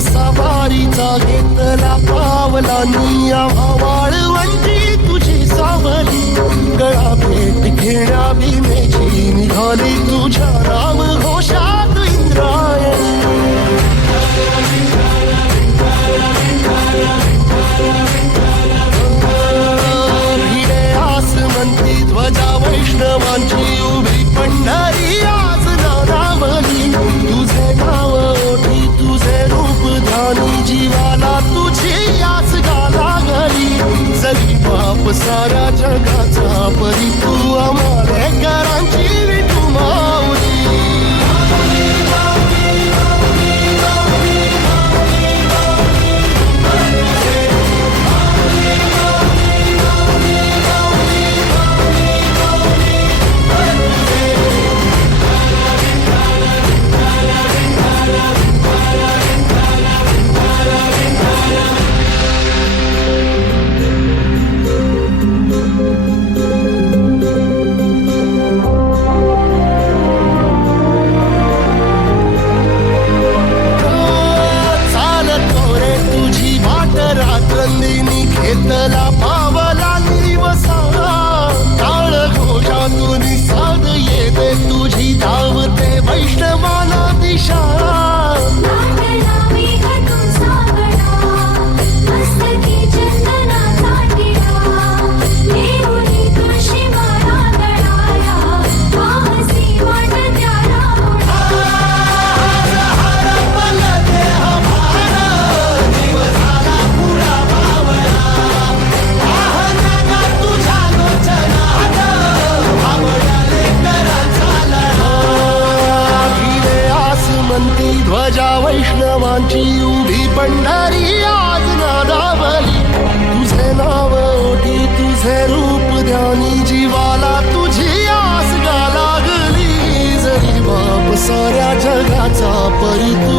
सवारीचा घेतला पावलांनी वाळवंटी तुझी सावली गळा भेट घेण्या भीमेची निघाली तुझ्या राम घोषात इंद्रायणी भिडे आसमंती ध्वजा वैष्णवांची उभी पंढरी आज नारावली तुझे नाव ओठी तुझे रूप ध्यानी जीवाला तुझी आस लागली जरी बाप साऱ्या जगाचा परी तू आमालेकरांची विठू माऊली घेतला पावला दिवसा काळ घोषातून साध येते तुझी धावते वैष्णवाला दिशा ध्वजा वैष्णवांची उभी पंढरी आज नादावली तुझे नाव ओठी तुझे रूप ध्यानी जीवाला तुझी आस लागली जरी बाप साऱ्या जगाचा परी तू